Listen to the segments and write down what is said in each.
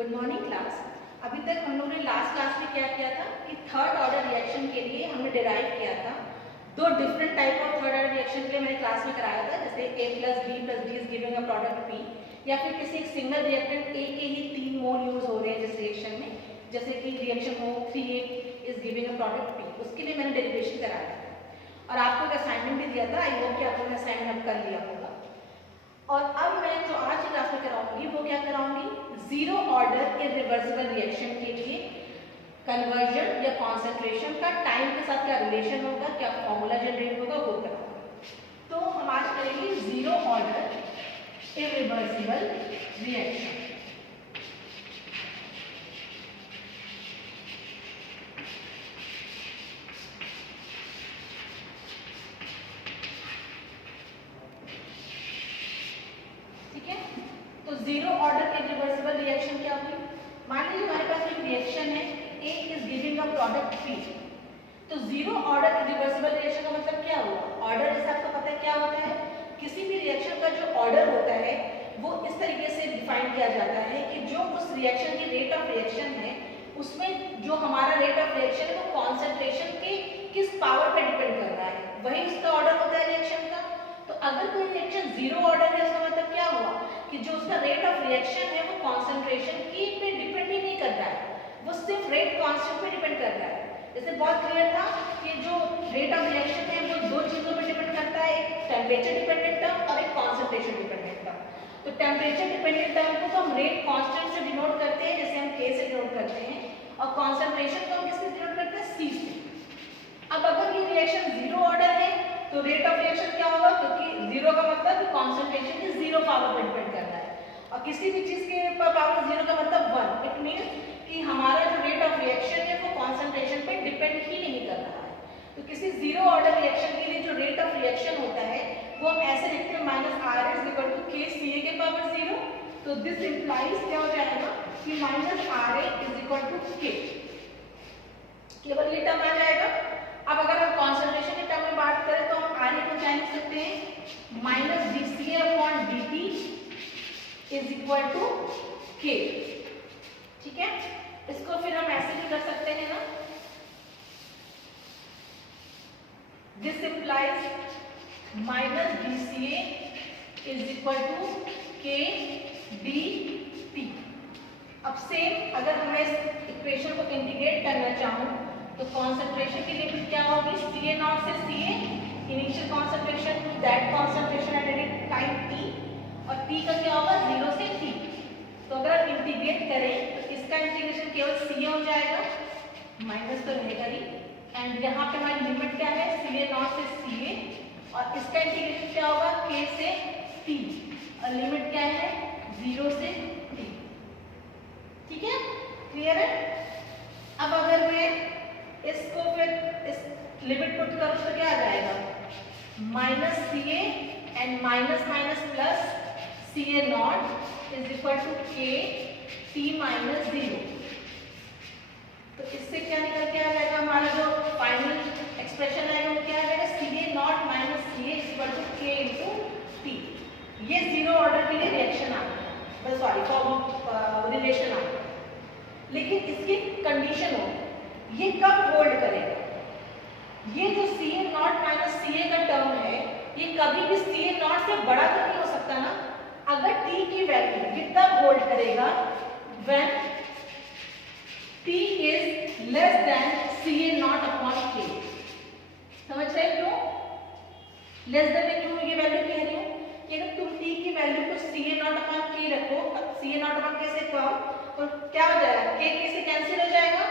Good morning class. अभी तक हम लोग ने लास्ट क्लास में क्या किया था कि थर्ड ऑर्डर रिएक्शन के लिए हमने डिराइव किया था दो different type of third order reaction के लिए मैंने क्लास में कराया था, जैसे A + B is giving a product P, या फिर किसी एक सिंगल रिएक्टेंट A के ही 3 मोल यूज हो रहे हैं जिस रिएक्शन में, जैसे कि रिएक्शन हो 3A is giving a product P, उसके लिए मैंने डेरिवेशन कराया था और आपको एक असाइनमेंट भी दिया था। आई होप कि आप लोगों ने असाइनमेंट कर लिया होगा। और अब मैं जो आज की क्लास में कराऊंगी वो क्या कराऊंगी, जीरो ऑर्डर इरिवर्सिबल रिएक्शन के लिए कन्वर्जन या कॉन्सेंट्रेशन का टाइम के साथ क्या रिलेशन होगा, क्या फॉर्मूला जनरेट होगा, वो कराऊंगी। तो हम आज करेंगे जीरो ऑर्डर इरिवर्सिबल रिएक्शन। ठीक है, तो जीरो ऑर्डर इरिवर्सिबल रिएक्शन क्या होगी। मान लीजिए हमारे पास एक रिएक्शन है, A is giving a product P, तो जीरो ऑर्डर इरिवर्सिबल रिएक्शन का मतलब क्या हुआ। ऑर्डर जैसे आपको पता है क्या होता है, किसी भी रिएक्शन का जो ऑर्डर होता है वो इस तरीके से डिफाइन किया जाता है कि जो उस रिएक्शन की रेट ऑफ रिएक्शन है उसमें जो हमारा रेट ऑफ रिएक्शन है वो कॉन्सेंट्रेशन के किस पावर पे डिपेंड कर रहा है, वही उसका ऑर्डर होता है रिएक्शन का। तो अगर कोई रिएक्शन जीरो ऑर्डर है उसका मतलब क्या हुआ कि जो उसका रेट ऑफ रिएक्शन है वो कॉन्सेंट्रेशन की पे डिपेंड ही नहीं कर रहा है, वो सिर्फ रेट कांस्टेंट पे डिपेंड कर रहा है। जैसे बहुत क्लियर था कि जो रेट ऑफ रिएक्शन है वो दो चीजों पे डिपेंड करता है, एक टेम्परेचर डिपेंडेंट टर्म और एक कॉन्सेंट्रेशन डिपेंडेंट टर्म। तो टेम्परेचर डिपेंडेंट टर्म को तो हम रेट कांस्टेंट से डिनोट करते हैं, जैसे हम K से डिनोट करते हैं, और कॉन्सेंट्रेशन को हम किससे डिनोट करते हैं, C से। अब अगर ये रिएक्शन जीरो ऑर्डर है तो रेट ऑफ रिएक्शन क्या होगा, क्योंकि जीरो का मतलब कॉन्सेंट्रेशन की जीरो पावर पे डिपेंड करता है, और किसी भी चीज के पावर जीरो का मतलब 1। इट मींस कि हमारा जो रेट ऑफ रिएक्शन है वो कॉन्सेंट्रेशन पे डिपेंड ही नहीं कर रहा है। तो किसी जीरो ऑर्डर रिएक्शन के लिए जो रेट ऑफ रिएक्शन होता है वो हम ऐसे लिखते हैं -RA = KCA के पावर 0। तो दिस इंप्लाइज क्या हो जाएगा कि -RA = K, केवल ये टर्म आ जाएगा। अब अगर हम कॉन्सेंट्रेशन के टर्म में बात करें तो हम RA को क्या लिख सकते हैं, -dCA/dt = K। ठीक है, इसको फिर हम ऐसे भी कर सकते हैं ना, दिस इंप्लाइज -dCA = KdT। अब सेम अगर मैं इस इक्वेशन को इंटीग्रेट करना चाहूं तो कॉन्सेंट्रेशन की लिमिट क्या होगी, CA0 से CA, initial concentration to that concentration at time T, और T का क्या होगा 0 से T। तो अगर आप इंटीग्रेट करें तो इसका इंटीग्रेशन केवल CA हो जाएगा, माइनस तो रहेगा ही, एंड यहाँ पे हमारी लिमिट क्या है, CA0 से CA, और इसका इंटीग्रेशन क्या होगा, K से T, और लिमिट क्या है 0 से T। ठीक है, क्लियर है। अब अगर मैं इसको फिर इस लिमिट पुट करूं तो क्या आ जाएगा, -CA and minus minus plus CA0 = KT - 0। तो इससे क्या निकल के आ जाएगा, हमारा जो फाइनल एक्सप्रेशन आएगा वो क्या आ जाएगा, CA0 - CA = K × T। ये जीरो ऑर्डर के लिए रिएक्शन आ गया, सॉरी फॉर्म रिलेशन आ गया। लेकिन इसकी कंडीशन हो, ये कब होल्ड करेगा, ये जो CA0 - CA का टर्म है ये कभी भी CA0 से बड़ा तो नहीं हो सकता ना। अगर T की वैल्यू ये तब होल्ड करेगा when T is less than CA0/K। समझ रहे हैं क्यों लेस देन में, क्यों ये वैल्यू कह रही हूं कि अगर तुम T की वैल्यू को CA0/K रखो, CA0/K से कम, तो क्या हो जाएगा, K से कैंसिल हो जाएगा,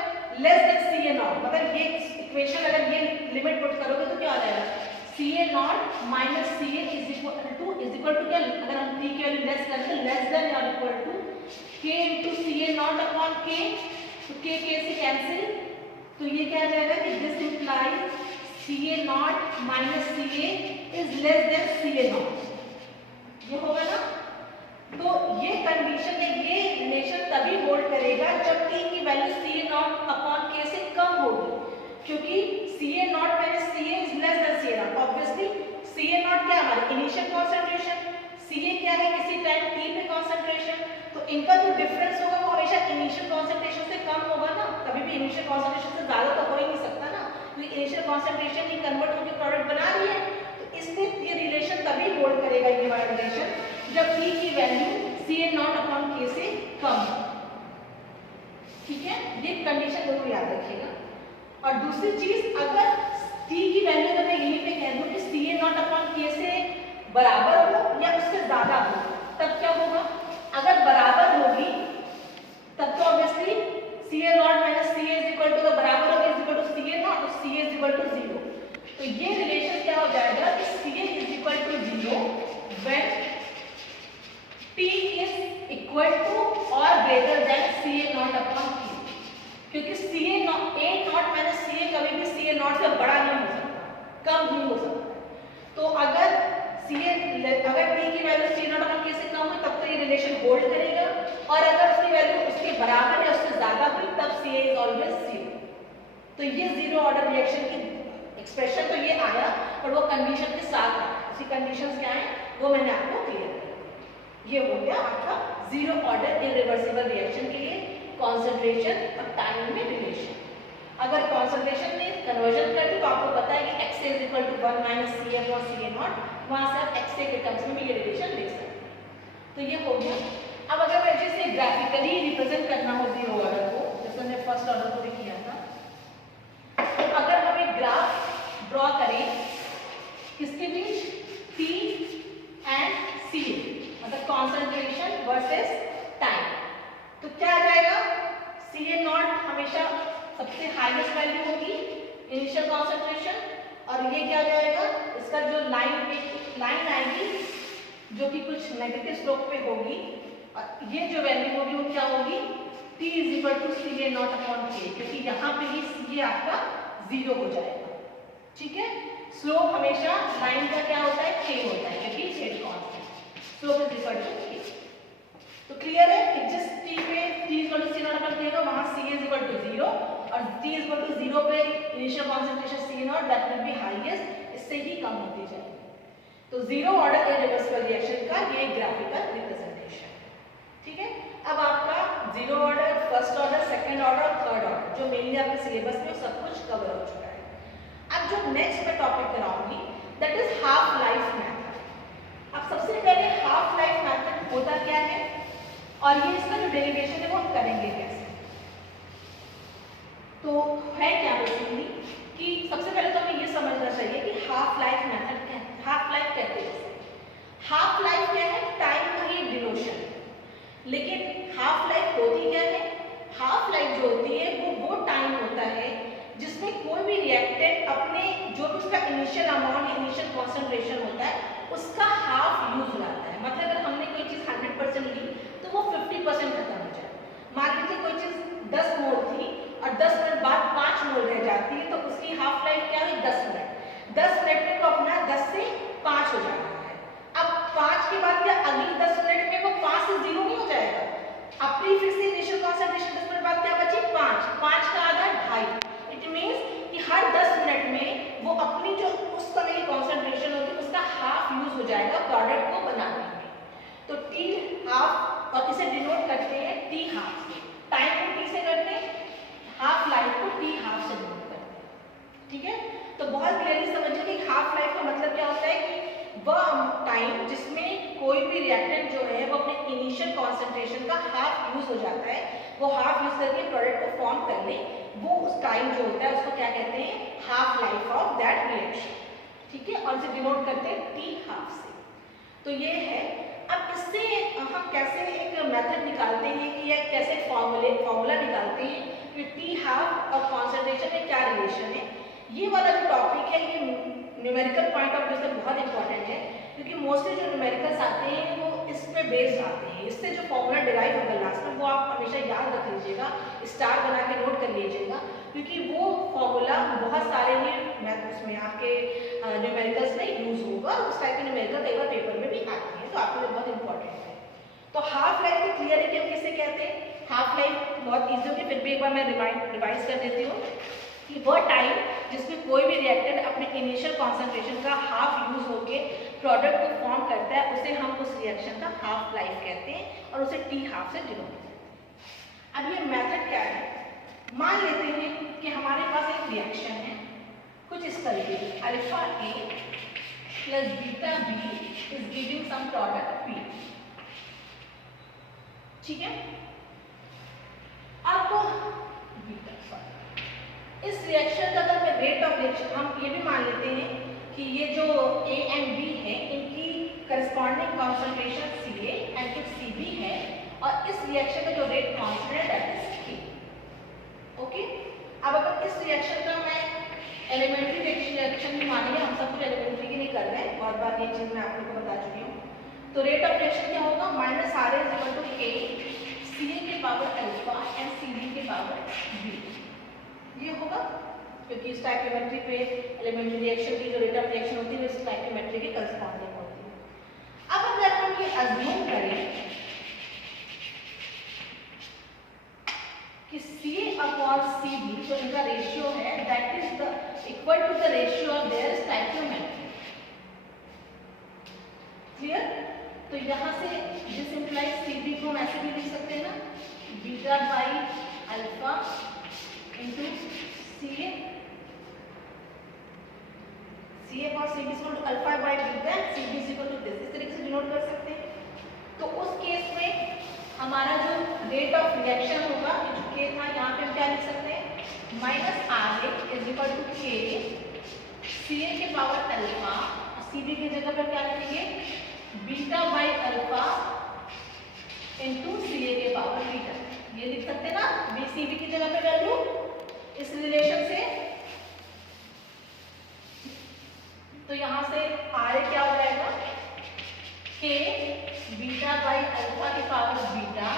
लेस देन CA0, मतलब ये इक्वेशन अगर ये लिमिट पुट करोगे तो क्या हो जाएगा, CA0 - CA = क्या, अगर हम T की वैल्यू लेस करें तो लेस देन या इक्वल टू K × CA0/K, तो K से कैंसिल, तो ये क्या आ जाएगा कि this implies CA0 - CA is less than CA0। ये होगा ना। तो ये कंडीशन में ये रिलेशन तभी होल्ड करेगा जब T की वैल्यू CA0/K से कम होगी, क्योंकि CA0 - CA is less than CA0। Obviously CA0 क्या हमारी इनिशियल कॉन्सेंट्रेशन, CA क्या है किसी टाइम T पे कॉन्सेंट्रेशन, तो इनका जो डिफरेंस होगा वो हमेशा इनिशियल कॉन्सेंट्रेशन से कम होगा ना, कभी भी इनिशियल कॉन्सेंट्रेशन से ज़्यादा तो हो ही नहीं सकता ना, क्योंकि इनिशियल कॉन्सेंट्रेशन ही कन्वर्ट होकर प्रोडक्ट बना रही है। तो इसमें ये रिलेशन तभी होल्ड करेगा, ये वाला रिलेशन, जब P की वैल्यू CA0/K से कम हो। ठीक है, ये कंडीशन जरूर याद रखिएगा। और दूसरी चीज, अगर T की वैल्यू अगर मैं यहीं पे कह दूं कि CA0/K से बराबर हो या उससे ज्यादा हो, तब क्या होगा? अगर बराबर होगी तब तो obviously CA0 minus CA is equal to, बराबर होगी इज इक्वल टू CA0, तो CA इज इक्वल टू 0। तो ये रिलेशन क्या हो जाएगा कि CA is equal to 0 when T is equal to और ग्रेटर देन CA0/K, क्योंकि A0 माइनस CA कभी भी CA0 से बड़ा नहीं हो सकता, कम नहीं हो सकता। तो अगर T की वैल्यू CA0/K से कम है तब तो ये रिलेशन होल्ड करेगा, और अगर उसकी वैल्यू उसके बराबर या उससे ज्यादा हुई तब CA इज ऑलवेज 0। तो ये जीरो ऑर्डर रिएक्शन की एक्सप्रेशन तो ये आया, और वो कंडीशन के साथ आया। उसकी कंडीशंस क्या है वो मैंने आपको क्लियर किया। ये हो गया आपका जीरो ऑर्डर इरिवर्सिबल रिएक्शन के लिए कॉन्सेंट्रेशन और टाइम में रिलेशन। अगर कॉन्सेंट्रेशन में कन्वर्जन कर दी तो आपको पता है कि XA is equal to 1 minus CA0, वहां से आप XA के टर्म्स में भी ये रिलेशन ले सकते हैं। तो ये हो गया। अब अगर मैं जैसे ग्राफिकली रिप्रेजेंट करना हो जीरो ऑर्डर को, जैसे हमने फर्स्ट ऑर्डर को भी किया था, तो अगर हम एक ग्राफ ड्रॉ करें किसके बीच, T एंड CA, मतलब कॉन्सेंट्रेशन वर्सेस टाइम, तो क्या आ जाएगा? CA0 हमेशा सबसे हाईएस्ट वैल्यू होगी इनिशियल कॉन्सेंट्रेशन, और ये क्या जाएगा, इसका जो लाइन आएगी जो कि कुछ नेगेटिव स्लोप पे होगी, और ये जो वैल्यू होगी वो क्या होगी, T is equal to CA0/K, क्योंकि यहाँ पे ही CA आपका 0 हो जाएगा। ठीक है, स्लोप हमेशा लाइन का क्या होता है, K होता है, क्योंकि Z constant, slope is equal to K। तो क्लियर है कि जिस T पे T is equal to CA0/K होगा वहां CA इज इक्वल टू 0, और T इज इक्वल टू 0 पे initial concentration CA0 that will be highest, इससे ही कम होती जाएगी। तो जीरो ऑर्डर इरिवर्सिबल रिएक्शन का ये ग्राफिकल रिप्रेजेंटेशन। ठीक है, अब आपका zero order, first order, second order, third order जो मेनली आपके सिलेबस में सब कुछ कवर हो चुका है। अब जो नेक्स्ट मैं टॉपिक कराऊंगी that is half life method. अब सबसे पहले हाफ लाइफ मेथड होता क्या है, और ये इसका जो डेरिवेशन है वो हम करेंगे कैसे। तो है क्या बेसिकली कि सबसे पहले तो हमें ये समझना चाहिए कि हाफ लाइफ मेथड क्या है, हाफ लाइफ कहते हैं। हाफ लाइफ क्या है, टाइम का ही डिनोशन, लेकिन हाफ लाइफ होती क्या है, हाफ लाइफ जो होती है वो टाइम होता है जिसमें कोई भी रिएक्टेंट अपने जो भी उसका इनिशियल अमाउंट, इनिशियल कॉन्सेंट्रेशन होता है उसका हाफ यूज हो जाता है। मतलब अगर हमने कोई चीज 100% ली तो वो 50% खत्म हो जाए। मान लीजिए कोई चीज 10 मोल थी और 10 मिनट बाद 5 मोल रह जाती है, तो उसकी हाफ लाइफ क्या हुई, 10 मिनट। 10 मिनट में वो अपना 10 से 5 हो जाता है। अब 5 के बाद क्या अगली 10 मिनट में वो 5 से 0 नहीं हो जाएगा, अपनी फिर से इनिशियल कॉन्सेंट्रेशन 10 मिनट बाद क्या बची, 5 का आधा 2.5। इट मींस कि हर 10 मिनट में वो अपनी जो उस समय की कॉन्सेंट्रेशन होगी उसका हाफ यूज हो जाएगा प्रोडक्ट को बनाने में। तो T हाफ, और इसे डिनोट करते हैं T हाफ से, टाइम को T से करते हैं, हाफ लाइफ को T हाफ से डिनोट करते हैं। ठीक है, तो बहुत क्लियरली समझिए कि हाफ लाइफ का मतलब क्या होता है कि वह टाइम जिसमें कोई भी रिएक्टेंट जो है वो अपने इनिशियल कॉन्सेंट्रेशन का हाफ यूज हो जाता है, वो हाफ यूज करके प्रोडक्ट को फॉर्म कर ले, वो उस टाइम जो होता है उसको क्या कहते हैं, half life of that reaction. ठीक है, और इसे डिनोट करते हैं T हाफ से। तो ये है। अब इससे हम कैसे एक मेथड निकालते हैं कि या कैसे फॉर्मूला निकालते हैं कि T हाफ और कॉन्सेंट्रेशन में क्या रिलेशन है। ये वाला जो टॉपिक है ये न्यूमेरिकल पॉइंट ऑफ व्यू से बहुत इंपॉर्टेंट है, क्योंकि मोस्टली जो न्यूमेरिकल्स आते हैं वो इस पे बेस्ड आते हैं। इससे जो फॉर्मूला डिराइव होगा लास्ट में वो आप हमेशा याद रख लीजिएगा, स्टार बना के नोट कर लीजिएगा, क्योंकि वो फॉर्मूला बहुत सारे ही उसमें आपके न्यूमेरिकल्स में यूज होगा, और उस टाइप के न्यूमेरिकल कई बार पेपर में भी आते हैं, तो आपके लिए बहुत इंपॉर्टेंट है। तो हाफ लाइफ तो क्लियर है कि हम किसे कहते हैं, हाफ लाइफ बहुत ईजी होगी, फिर भी एक बार मैं रिवाइज कर देती हूँ कि वह टाइम जिसमें कोई भी रिएक्टेंट अपने इनिशियल कॉन्सेंट्रेशन का हाफ यूज होके प्रोडक्ट को फॉर्म करता है, उसे हम उस रिएक्शन का हाफ लाइफ कहते हैं, और उसे T हाफ से डिनोट करते हैं। अब ये मेथड क्या है, मान लेते हैं कि हमारे पास एक रिएक्शन है कुछ इस तरीके की, alpha A plus beta B is giving some product P, ठीक है। अब इस रिएक्शन का अगर मैं रेट ऑफ रिएक्शन, हम ये भी मान लेते हैं कि ये जो ए एंड बी है इनकी corresponding concentration C A and कुछ सी बी है, और इस रिएक्शन का जो रेट कांस्टेंट है दैट इज के, ओके। अब अगर इस रिएक्शन का मैं एलिमेंट्री रिएक्शन भी मानिए, हम सब कुछ एलिमेंट्री की नहीं कर रहे हैं, बहुत बार ये चीज मैं आप लोगों को बता चुकी हूँ। तो रेट ऑफ रिएक्शन क्या होगा, minus R A equal to K C A के power alpha and C B के पावर बी, ये होगा, क्योंकि स्टोइकियोमेट्री पे एलिमेंट्री रिएक्शन की जो रेट ऑफ रिएक्शन होती है वो स्टोइकियोमेट्री के करस्पॉन्डिंग होती है। अब अगर हम ये अज्यूम करें कि सी अपॉन सी बी जो इनका रेशियो है that is the equal to the ratio of their stoichiometry, clear. तो यहाँ से दिस इंप्लाइज सी बी को हम ऐसे भी लिख सकते हैं ना, beta by alpha into CA और CB equal to alpha by beta, CB equal to this, इस तरीके से डिनोट कर सकते हैं। तो उस केस में हमारा जो रेट ऑफ रिएक्शन होगा, जो K था, यहाँ पे हम क्या लिख सकते हैं, minus R A is equal to K CA के पावर अल्फा, CB की जगह पर क्या लिखेंगे, beta by alpha into CA के पावर बीटा, ये लिख सकते हैं ना, BCB की जगह पे वैल्यू इस रिलेशन से। तो यहां से आर क्या हो जाएगा, के बीटा बाई अल्फा के पावर बीटा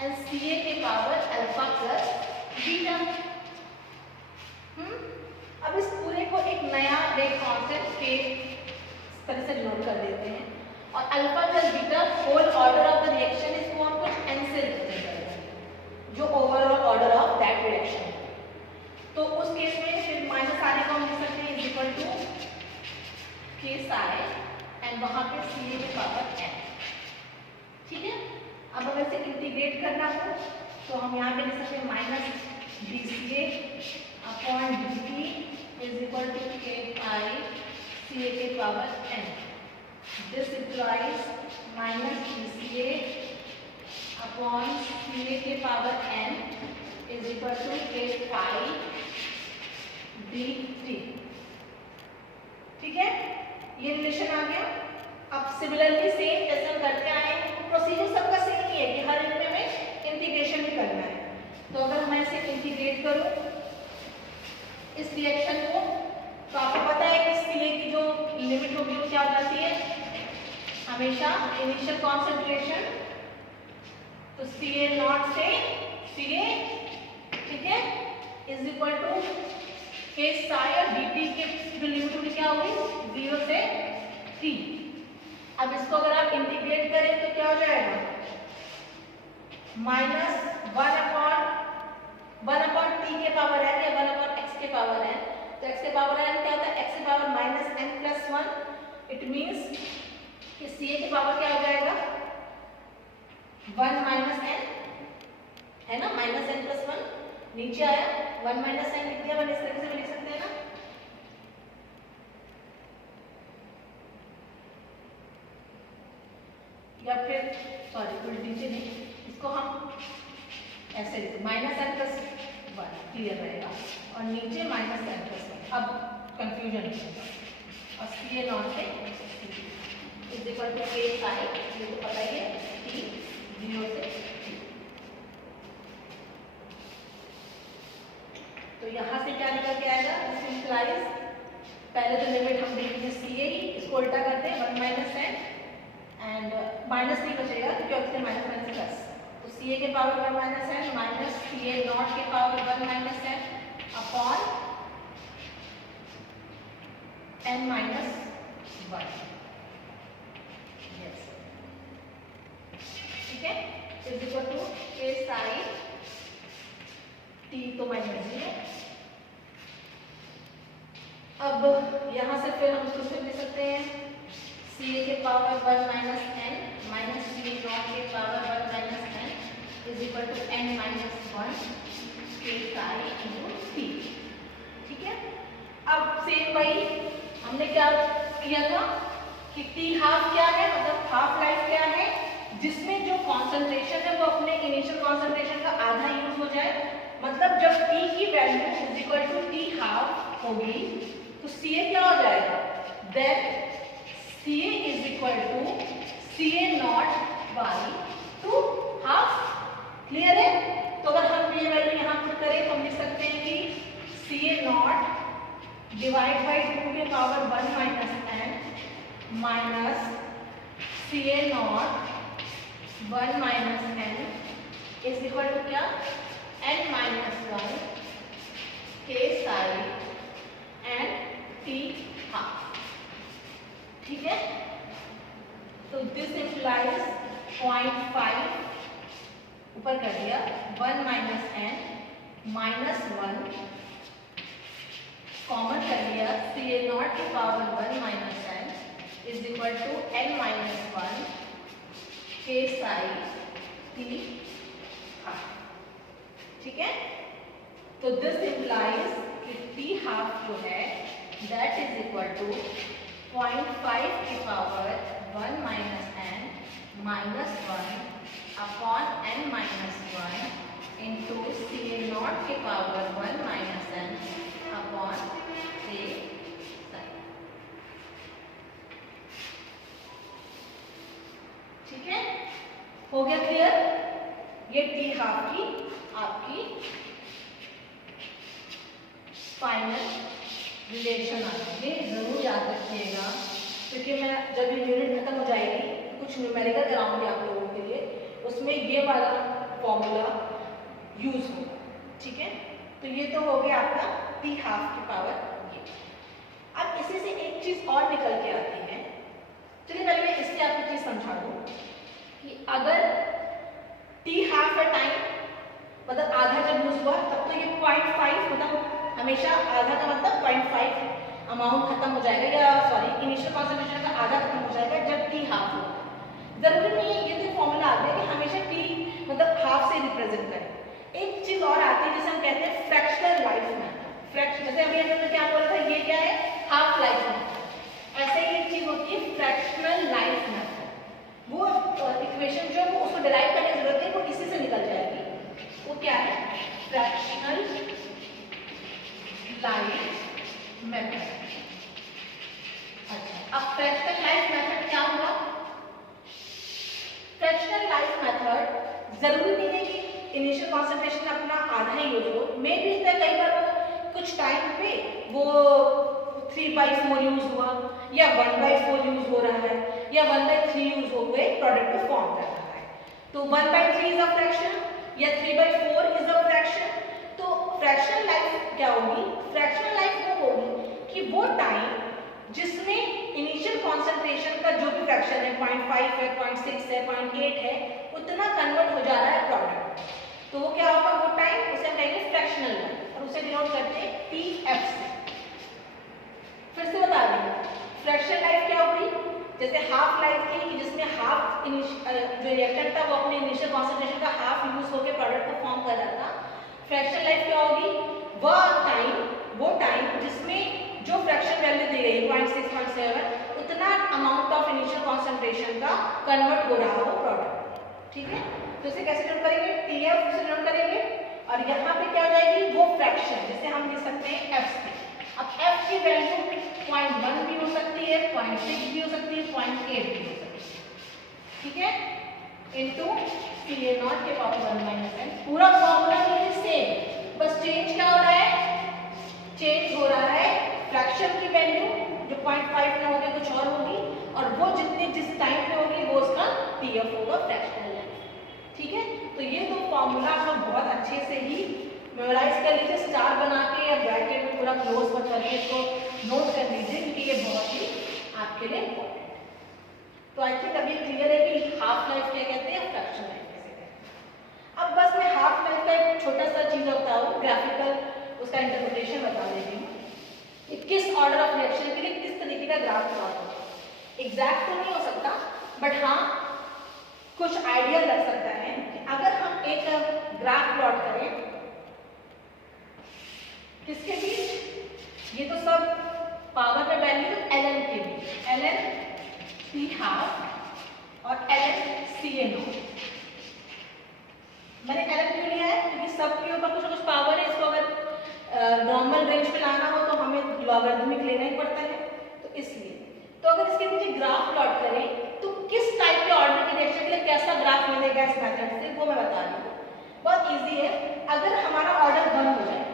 एंड CA के पावर अल्फा प्लस बीटा। अब इस पूरे को एक नया रेट कांस्टेंट के तरह से नोट कर देते हैं, और alpha plus beta whole order of the reaction, इसको हम कुछ n से रिप्रेजेंट करते हैं जो overall order of that reaction है। तो उस केस में फिर माइनस आने को हम लिख सकते हैं इज इक्वल टू के साई एंड वहां पे CA के पावर n, ठीक है। अब अगर इसे इंटीग्रेट करना हो तो हम यहाँ पे लिख सकते हैं minus BCA upon DT is equal to K I CA के power n, this implies minus BCA upon CA के power n is equal to K pi dt, ठीक है। ये रिलेशन आ गया। अब सिमिलरली सेम जैसे हम करते आए हैं, प्रोसीजर सबका सेम ही है कि हर इनमें में इंटीग्रेशन भी करना है। तो अगर मैं इसे इंटीग्रेट करूं इस रिएक्शन को, तो आपको पता है कि CA की जो लिमिट होगी वो क्या हो जाती है, हमेशा इनिशियल कॉन्सेंट्रेशन, तो CA नॉट से CA, ठीक है, इज इक्वल टू के साई और dt के जो लिमिट होगी क्या होगी 0 से t। अब इसको अगर आप इंटीग्रेट करें तो क्या हो जाएगा, माइनस 1 अपॉन t के पावर n या 1 अपॉन x के पावर n। तो x के पावर n क्या होता है, x के power minus n plus 1, it means कि CA के पावर क्या हो जाएगा 1 माइनस n, है ना, माइनस n प्लस 1 नीचे आया, 1 माइनस n लिख दिया, इस तरीके से भी लिख सकते हैं ना। या फिर सॉरी उल्टी से नहीं, इसको हम ऐसे लिखते माइनस n प्लस 1, क्लियर रहेगा, और नीचे माइनस n प्लस 1, अब कंफ्यूजन नहीं होगा। और CA नॉट से इज इक्वल टू के साई, ये तो पता ही है, t 0 से t। तो यहाँ से क्या निकल के आएगा, सिंपलाइज, पहले तो लिमिट हम देखेंगे CA ही, इसको उल्टा करते हैं 1 माइनस n एंड माइनस नहीं बचेगा क्योंकि उससे माइनस माइनस प्लस, तो CA के power 1 minus n minus CA not के power 1 minus n upon n minus 1, yes, ठीक है, इज इक्वल टू के साई t तो माइनस 0। अब यहाँ से फिर हम दूसरे लिख सकते हैं CA के power 1 minus n minus CA not के power 1 minus n is equal to n-1 k psi into t। ठीक है, अब सेम वही हमने क्या किया था कि टी हाफ क्या है, मतलब हाफ लाइफ क्या है, जिसमें जो कॉन्सेंट्रेशन है वो अपने इनिशियल कॉन्सेंट्रेशन का आधा यूज हो जाए। मतलब जब टी की value is equal to T half होगी तो सी ए क्या हो जाएगा, that C A is equal to C A not by two half. Clear है? तो अगर हम ये वैल्यू यहाँ पुट करें तो हम लिख सकते हैं कि C A not divide by 2 के power 1 minus n minus C A not 1 minus n is equal to क्या, n-1 k psi and t half. ठीक है, तो दिस इम्प्लाइज 0.5 ऊपर कर दिया 1 माइनस n माइनस 1 कॉमन कर लिया सी ए नॉट की power 1 minus n is equal to n-1 k psi t half. ठीक है, तो दिस इम्प्लाइज कि टी हाफ जो है दैट इज इक्वल टू 0.5 की power 1 minus n minus 1 upon n minus 1 into C A not की power 1 minus n upon k psi। ठीक है, हो गया क्लियर? ये टी हाफ की आपकी फाइनल रिलेशन आ गई, ये जरूर याद रखिएगा क्योंकि मैं जब ये यूनिट खत्म हो जाएगी तो कुछ न्यूमेरिकल कराऊंगी आप लोगों के लिए, उसमें ये वाला फॉर्मूला यूज होगा। ठीक है, तो ये तो हो गया आपका टी हाफ की पावर ये। अब इसी से एक चीज और निकल के आती है, चलिए पहले मैं इससे आपको चीज समझा दूं कि अगर टी हाफ है टाइम, मतलब आधा जब यूज हुआ तब तो ये 0.5 मतलब हमेशा आधा का मतलब 0.5 अमाउंट खत्म हो जाएगा, या सॉरी इनिशियल कॉन्सेंट्रेशन का आधा खत्म हो जाएगा जब टी हाफ होगा। जरूरी नहीं है, ये तो फॉर्मूला आता है कि हमेशा टी मतलब हाफ से रिप्रेजेंट करें। एक चीज और आती है जिसे हम कहते हैं फ्रैक्शनल लाइफ मेथड। फ्रैक्शन जैसे अभी हमने क्या बोला था, ये क्या है, हाफ लाइफ मेथड। ऐसे ही एक चीज होती है फ्रैक्शनल लाइफ मेथड। वो इक्वेशन जो वो उसको डिराइव करने की जरूरत है, वो इसी से निकल जाएगी। वो क्या है, फ्रैक्शनल लाइफ मेथड। अच्छा, अब फ्रैक्शनल लाइफ मेथड क्या हुआ? फ्रैक्शनल लाइफ मेथड जरूरी नहीं है कि इनिशियल कॉन्सेंट्रेशन अपना आधा ही यूज हो, मे भी कई बार वो कुछ टाइम पे वो 3/4 यूज हुआ, या 1/4 यूज हो रहा है, या 1/3 यूज हो गए प्रोडक्ट को फॉर्म कर रहा है। तो 1/3 इज अ फ्रैक्शन या 3/4 इज अ फ्रैक्शन। तो फ्रैक्शनल लाइफ क्या होगी? फ्रैक्शनल लाइफ वो होगी कि वो टाइम जिसमें इनिशियल कॉन्सेंट्रेशन का जो भी फ्रैक्शन है 0.5 है, 0.6 है, 0.8 है, उतना कन्वर्ट हो जा रहा है प्रोडक्ट। तो वो क्या होगा, वो टाइम उसे हम कहेंगे फ्रैक्शनल लाइफ, और उसे डिनोट करते हैं TF से। फिर से बता दें, फ्रैक्शनल लाइफ क्या होगी? जैसे हाफ लाइफ थी कि जिसमें हाफ जो रिएक्टेंट था वो अपने इनिशियल कॉन्सेंट्रेशन का हाफ यूज होकर प्रोडक्ट को फॉर्म कर रहा था। फ्रैक्शनल लाइफ क्या होगी? वो टाइम जिसमें जो फ्रैक्शन वैल्यू दी गई 0.6, 0.7 उतना अमाउंट ऑफ इनिशियल कॉन्सेंट्रेशन का कन्वर्ट हो रहा हो प्रोडक्ट। ठीक है, तो इसे कैसे नोट करेंगे? TF से नोट करेंगे, और यहाँ पे क्या हो जाएगी, वो फ्रैक्शन जिसे हम लिख सकते हैं F से। अब F की वैल्यू 0.1 भी हो सकती है, 0.6 भी हो सकती है, 0.8 भी हो सकती है। ठीक है, इंटू CA0 के पावर 1 माइनस n। पूरा फॉर्मूला ये सेम, बस चेंज क्या हो रहा है? चेंज हो रहा है फ्रैक्शन की वैल्यू जो 0.5 में होगी कुछ और होगी, और वो जिस टाइम पे होगी वो उसका TF होगा, फ्रैक्शनल लाइफ। ठीक है, तो ये तो फॉर्मूला आप लोग बहुत अच्छे से ही मेमोराइज कर लीजिए, स्टार बना के या ब्रैकेट में पूरा क्लोज मत करके इसको नोट कर लीजिए, क्योंकि ये बहुत ही आपके लिए इम्पोर्टेंट है। तो आई थिंक अभी क्लियर है कि हाफ लाइफ क्या कहते हैं, फ्रैक्शन लाइफ कैसे कहते हैं। अब बस मैं हाफ लाइफ का एक छोटा सा चीज बताऊँ, ग्राफिकल उसका इंटरप्रिटेशन बता देती हूँ कि किस ऑर्डर ऑफ रिएक्शन के लिए किस तरीके का ग्राफ प्लॉट होगा। एग्जैक्ट तो नहीं हो सकता, बट हाँ कुछ आइडिया लग सकता है कि अगर हम एक ग्राफ प्लॉट करें किसके बीच, ये तो सब पावर में वैल्यू तो ln के बीच, ln T हाफ और ln CA नॉट। मैंने ln क्यों लिया है, क्योंकि सब के ऊपर कुछ ना कुछ पावर है, इसको अगर नॉर्मल रेंज में लाना हो तो हमें लॉगरिथमिक लेना ही पड़ता है, तो इसलिए। तो अगर इसके नीचे ग्राफ प्लॉट करें तो किस टाइप के ऑर्डर की रिएक्शन के लिए कैसा ग्राफ मिलेगा इस मेथड से, वो मैं बता रही हूँ। बहुत इजी है। अगर हमारा ऑर्डर 1 हो जाए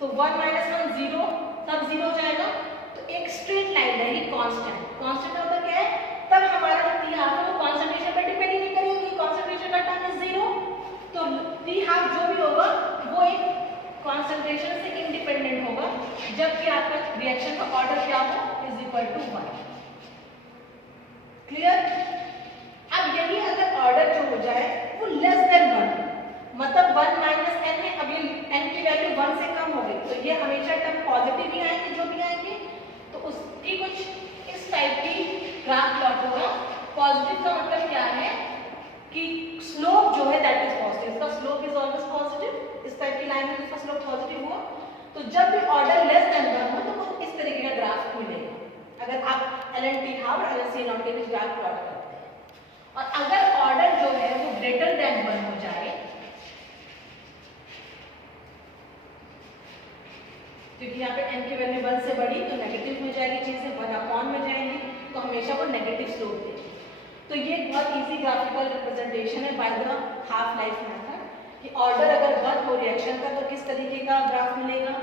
तो 1 माइनस 1 0, तब 0 हो जाएगा, तो एक स्ट्रेट लाइन रहेगी कांस्टेंट। कांस्टेंट का मतलब क्या है, तब हमारा जो टी हाफ है वो कंसंट्रेशन पर डिपेंड ही नहीं करेगी, कंसंट्रेशन का टर्म इज 0, तो टी हाफ जो भी होगा वो एक कंसंट्रेशन से इंडिपेंडेंट होगा, जबकि आपका रिएक्शन का ऑर्डर क्या हो इज इक्वल टू 1। क्लियर। अब यही अगर ऑर्डर जो हो जाए वो लेस देन 1, मतलब 1 माइनस n है, अब ये n की वैल्यू 1 से कम हो गई, तो ये हमेशा टर्म पॉजिटिव ही आएंगे जो भी आएंगे, तो उसकी कुछ इस टाइप की ग्राफ प्लॉट होगा। पॉजिटिव का मतलब क्या है कि स्लोप जो है दैट इज पॉजिटिव, इसका स्लोप इज ऑलवेज पॉजिटिव, इस टाइप की लाइन में इसका स्लोप पॉजिटिव हुआ, तो जब भी ऑर्डर लेस देन 1 हो तो वो इस तरीके का ग्राफ मिलेगा, अगर आप ln T हाफ और ln CA नॉट के बीच ग्राफ प्लॉट करते हैं। और अगर ऑर्डर जो है वो ग्रेटर देन 1 हो जाए, क्योंकि यहाँ पे n की वैल्यू 1 से बड़ी तो नेगेटिव में जाएगी चीजें, 1 अपॉन में जाएंगी, तो हमेशा वो नेगेटिव स्लोप देगी। तो ये एक बहुत इजी ग्राफिकल रिप्रेजेंटेशन है by the half life method, कि ऑर्डर अगर 1 हो रिएक्शन का तो किस तरीके का ग्राफ मिलेगा,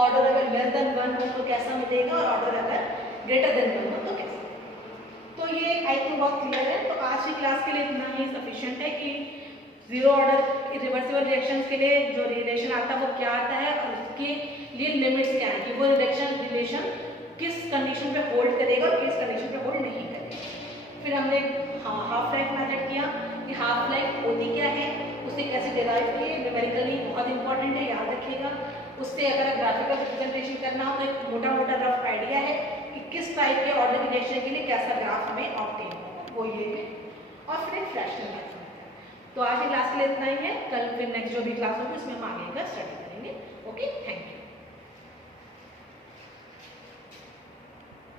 ऑर्डर अगर लेस देन 1 हो तो कैसा मिलेगा, और ऑर्डर अगर ग्रेटर देन 1 हो तो कैसा। तो ये आई थिंक बहुत क्लियर है। तो आज की क्लास के लिए इतना ही सफिशिएंट है कि जीरो ऑर्डर रिवर्सिबल रिएक्शंस के लिए जो रिलेशन आता है वो क्या आता है, और उसके लिए लिमिट्स क्या है, कि वो रिलेशन किस कंडीशन पे होल्ड करेगा और किस कंडीशन पे होल्ड नहीं करेगा। फिर हमने हाफ लाइफ मेथड किया कि हाफ लाइफ होती क्या है, उसे कैसे डिराइव किए, न्यूमेरिकली बहुत इंपॉर्टेंट है, याद रखिएगा। उससे अगर ग्राफिकल रिप्रेजेंटेशन करना हो तो एक मोटा मोटा रफ आइडिया है कि किस टाइप के ऑर्डर रिलेशन के लिए कैसा ग्राफ हमें ऑब्टेन होगा, वो ये है। और फिर एक फ्रैक्शनल मेथड। तो आज की क्लास के लिए इतना ही है, कल फिर नेक्स्ट जो भी क्लास होगी उसमें हम आगे का स्टडी करेंगे। Okay, thank you.